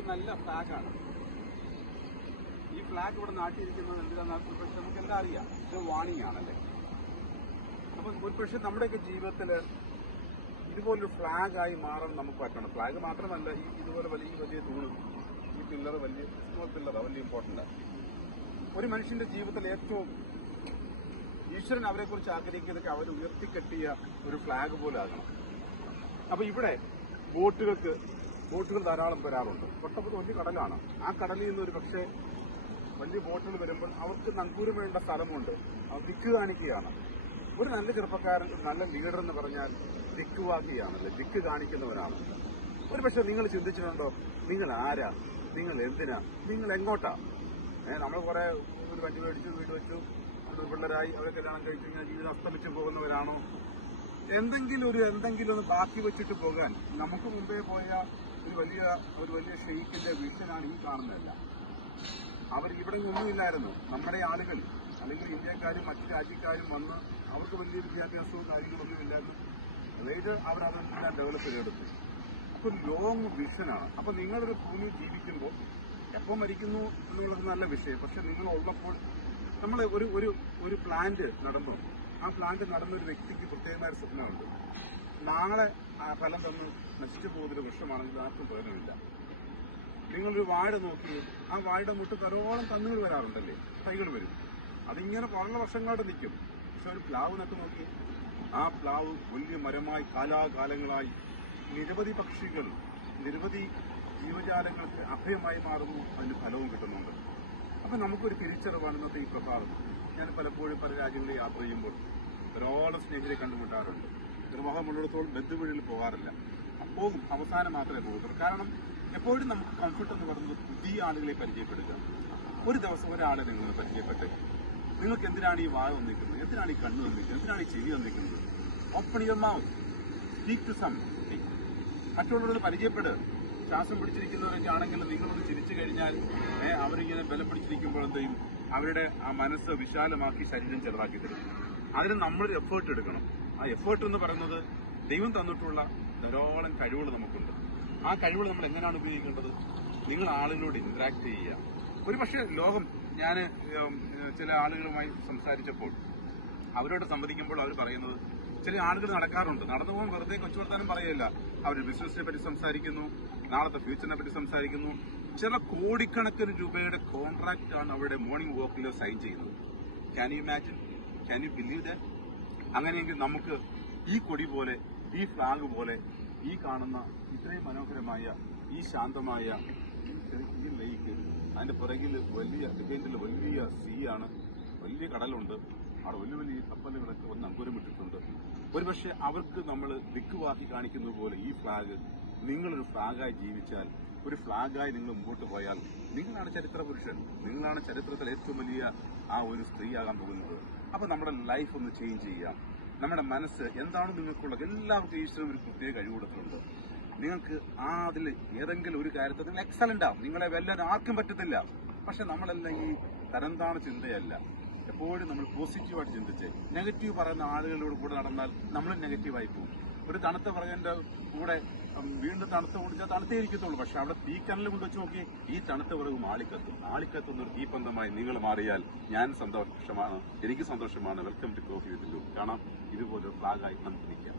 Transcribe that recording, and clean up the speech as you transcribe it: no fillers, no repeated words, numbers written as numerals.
ഇതൊരു നല്ല ഫ്ലാഗാണ്. ഈ ഫ്ലാഗ് ഇവിടെ നാട്ടിയിരിക്കുന്നത് എന്തിനാണെന്ന് പക്ഷെ നമുക്ക് എല്ലാം അറിയാം. ഇത് വാണിംഗ് ആണല്ലേ. അപ്പം ഒരുപക്ഷെ നമ്മുടെയൊക്കെ ജീവിതത്തിൽ ഇതുപോലൊരു ഫ്ലാഗായി മാറാൻ നമുക്ക് പറ്റണം. ഫ്ലാഗ് മാത്രമല്ല, ഈ ഇതുപോലെ വലിയ തൂണ്, ഈ പില്ലർ വലിയ സ്മോൾ പില്ലറാണ്, വലിയ ഇമ്പോർട്ടൻ്റ്. ഒരു മനുഷ്യന്റെ ജീവിതത്തിൽ ഏറ്റവും ഈശ്വരൻ അവരെക്കുറിച്ച് ആഗ്രഹിക്കുന്നതൊക്കെ അവർ ഉയർത്തിക്കെട്ടിയ ഒരു ഫ്ലാഗ് പോലെ ആകണം. അപ്പൊ ഇവിടെ ബോട്ടുകൾ ധാരാളം വരാറുണ്ട്. തൊട്ടപ്പുറത്ത് വലിയ കടലാണ്. ആ കടലിൽ നിന്ന് ഒരു പക്ഷേ വലിയ ബോട്ടുകൾ വരുമ്പോൾ അവർക്ക് നങ്കൂരം വേണ്ട സ്ഥലമുണ്ട്. അവർ ദിക്ക് കാണിക്കുകയാണ്. ഒരു നല്ല ചെറുപ്പക്കാരൻ, ഒരു നല്ല ലീഡർ എന്ന് പറഞ്ഞാൽ ദിക്കുവാക്കിയാണല്ലേ, ദിക്ക് കാണിക്കുന്നവരാണ്. ഒരു പക്ഷെ നിങ്ങൾ ചിന്തിച്ചിട്ടുണ്ടോ, നിങ്ങൾ ആരാ, നിങ്ങൾ എന്തിനാ, നിങ്ങൾ എങ്ങോട്ടാ? നമ്മൾ കുറെ ഒരു വണ്ടി മേടിച്ചു, വീട് വെച്ചു, പിള്ളേരായി, അവരെ കല്യാണം കഴിച്ചു കഴിഞ്ഞാൽ ജീവിതം അസ്തമിച്ചു പോകുന്നവരാണോ? എന്തെങ്കിലും ഒന്ന് ബാക്കി വെച്ചിട്ട് പോകാൻ നമുക്ക് മുമ്പേ പോയ ഒരു വലിയ ഷെയ്ഖിന്റെ വിഷനാണ് ഈ കാണുന്നതല്ല. അവർ ഇവിടെ ഒന്നുമില്ലായിരുന്നു. നമ്മുടെ ആളുകൾ അല്ലെങ്കിൽ ഇന്ത്യക്കാരും മറ്റു രാജ്യക്കാരും വന്ന് അവർക്ക് വലിയ വിദ്യാഭ്യാസവും കാര്യങ്ങളൊന്നും ഇല്ലായിരുന്നു. ലേറ്റർ അവരതെല്ലാം ഡെവലപ്പ് ചെയ്തെടുത്തു. അപ്പൊ ലോങ് വിഷനാണ്. അപ്പൊ നിങ്ങളൊരു ഭൂമിയിൽ ജീവിക്കുമ്പോൾ എപ്പോൾ മരിക്കുന്നു എന്നുള്ളത് നല്ല വിഷയം. പക്ഷെ നിങ്ങൾ ഉള്ളപ്പോൾ നമ്മൾ ഒരു പ്ലാന്റ് നടന്നു. ആ പ്ലാന്റ് നടന്നൊരു വ്യക്തിക്ക് പ്രത്യേകമായ സ്വപ്നമുണ്ട്. നാളെ ഫലം തന്ന് നശിച്ചു പോകുന്നൊരു വൃക്ഷമാണെങ്കിൽ ആർക്കും പ്രയോജനമില്ല. നിങ്ങളൊരു വാഴ നോക്കി, ആ വാഴയുടെ മുട്ട് ധാരാളം കന്നുകൾ വരാറുണ്ടല്ലേ, തൈകൾ വരും. അതിങ്ങനെ പല വർഷങ്ങളായിട്ട് നിൽക്കും. പക്ഷെ ഒരു പ്ലാവ് നട്ട് നോക്കി, ആ പ്ലാവ് വലിയ മരമായി കാലാകാലങ്ങളായി നിരവധി പക്ഷികൾ, നിരവധി ജീവജാലങ്ങൾക്ക് അഭയമായി മാറുന്നു. അതിന് ഫലവും കിട്ടുന്നുണ്ട്. അപ്പൊ നമുക്കൊരു തിരിച്ചറിവാണ് ഇന്നത്തെ ഈ പ്രഭാതം. ഞാൻ പലപ്പോഴും പല രാജ്യങ്ങളിൽ യാത്ര ചെയ്യുമ്പോൾ ധാരാളം സ്നേഹിതരെ കണ്ടുമുട്ടാറുണ്ട്. നിർവാഹമുള്ളിടത്തോളം ബന്ധുവഴിയിൽ പോകാറില്ല. പോകും, അവസാനം മാത്രമേ പോകത്തുള്ളൂ. കാരണം എപ്പോഴും നമുക്ക് കംഫർട്ട് എന്ന് പറയുന്നത് പുതിയ ആളുകളെ പരിചയപ്പെടുക. ഒരു ദിവസം ഒരാളെ നിങ്ങൾ പരിചയപ്പെട്ട് നിങ്ങൾക്ക് എന്തിനാണ് ഈ വായ വന്നിരിക്കുന്നത്, എന്തിനാണ് ഈ കണ്ണ് വന്നിരിക്കുന്നത്, എന്തിനാണ് ഈ ചെവി വന്നിരിക്കുന്നത്? Open your mouth, speak to something. മറ്റുള്ളവരോട് പരിചയപ്പെടുക. ശ്വാസം പിടിച്ചിരിക്കുന്നവരൊക്കെ ആണെങ്കിൽ നിങ്ങളൊന്ന് ചിരിച്ചു കഴിഞ്ഞാൽ അവരിങ്ങനെ ബലം പിടിച്ചിരിക്കുമ്പോൾ എന്ത് ചെയ്യും? അവരുടെ ആ മനസ്സ് വിശാലമാക്കി ശരീരം ചെറുതാക്കി തരും. അതിന് നമ്മളൊരു എഫേർട്ട് എടുക്കണം. ആ എഫേർട്ട് എന്ന് പറയുന്നത് ദൈവം തന്നിട്ടുള്ള ധാരാളം കഴിവുകൾ നമുക്കുണ്ട്. ആ കഴിവുകൾ നമ്മൾ എങ്ങനെയാണ് ഉപയോഗിക്കേണ്ടത്? നിങ്ങൾ ആളുകളോട് ഇന്ററാക്ട് ചെയ്യുക. ഒരു പക്ഷേ ലോകം, ഞാൻ ചില ആളുകളുമായി സംസാരിച്ചപ്പോൾ അവരോട് സംവദിക്കുമ്പോൾ അവർ പറയുന്നത്, ചില ആളുകൾ നടക്കാറുണ്ട്, നടന്നു പോകാൻ വെറുതെ കൊച്ചുവർത്താനം പറയല്ല. അവർ ബിസിനസിനെ പറ്റി സംസാരിക്കുന്നു, നാളത്തെ ഫ്യൂച്ചറിനെ പറ്റി സംസാരിക്കുന്നു. ചില കോടിക്കണക്കിന് രൂപയുടെ കോൺട്രാക്ട് ആണ് അവരുടെ മോർണിംഗ് വാക്കിൽ സൈൻ ചെയ്യുന്നത്. Can you imagine? Can you believe that? അങ്ങനെയെങ്കിൽ നമുക്ക് ഈ കൊടി പോലെ, ഈ ഫ്ലാഗ് പോലെ, ഈ കാണുന്ന ഇത്രയും മനോഹരമായ, ഈ ശാന്തമായ ഈ ലേക്ക്, അതിന്റെ പുറകിൽ വലിയ സീയാണ്, വലിയ കടലുണ്ട്. അവിടെ വലിയ കപ്പലുകളൊക്കെ വന്ന് അങ്കുരമിട്ടിട്ടുണ്ട്. ഒരുപക്ഷെ അവർക്ക് നമ്മൾ ദിക്കുവാക്കി കാണിക്കുന്നത് പോലെ ഈ ഫ്ലാഗ്, നിങ്ങളൊരു ഫ്ലാഗായി ജീവിച്ചാൽ, ഒരു ഫ്ലാഗായി നിങ്ങൾ മുമ്പോട്ട് പോയാൽ, നിങ്ങളാണ് ചരിത്ര പുരുഷൻ, നിങ്ങളാണ് ചരിത്രത്തിൽ ഏറ്റവും വലിയ ആ ഒരു സ്ത്രീയാകാൻ പോകുന്നത്. അപ്പൊ നമ്മുടെ ലൈഫ് ഒന്ന് ചേഞ്ച് ചെയ്യാം. നമ്മുടെ മനസ്സ് എന്താണ് നിങ്ങൾക്കുള്ളത്? എല്ലാവർക്കും ഈശ്വരൻ ഒരു പ്രത്യേക കഴിവ് കൊടുത്തിട്ടുണ്ട്. നിങ്ങൾക്ക് അതിൽ ഏതെങ്കിലും ഒരു കാര്യത്തിൽ നിങ്ങൾ എക്സലന്റ് ആവും. നിങ്ങളെ വെല്ലാൻ ആർക്കും പറ്റത്തില്ല. പക്ഷെ നമ്മളെല്ലാം ഈ തരംതാണ ചിന്തയല്ല. എപ്പോഴും നമ്മൾ പോസിറ്റീവായിട്ട് ചിന്തിച്ച്, നെഗറ്റീവ് പറയുന്ന ആളുകളോട് കൂടെ നടന്നാൽ നമ്മൾ നെഗറ്റീവായി പോകും. ഒരു തണുത്ത പറഞ്ഞതിന്റെ കൂടെ വീണ്ടും തണുത്ത കുടിച്ചാൽ തണുത്തേ ഇരിക്കത്തുള്ളൂ. പക്ഷെ അവിടെ തീക്കനൽ കൊണ്ട് വെച്ച് നോക്കി, ഈ തണുത്ത വിറകും ആളിക്കത്തുന്ന ഒരു തീപ്പന്തമായി നിങ്ങൾ മാറിയാൽ ഞാൻ സന്തോഷമാണ്, എനിക്ക് സന്തോഷമാണ്. വെൽക്കം ടു കോഫി വിത്ത് ലു. കാണാം, ഇതുപോലെ ഫ്ലാഗായി നമുക്ക് നിൽക്കാം.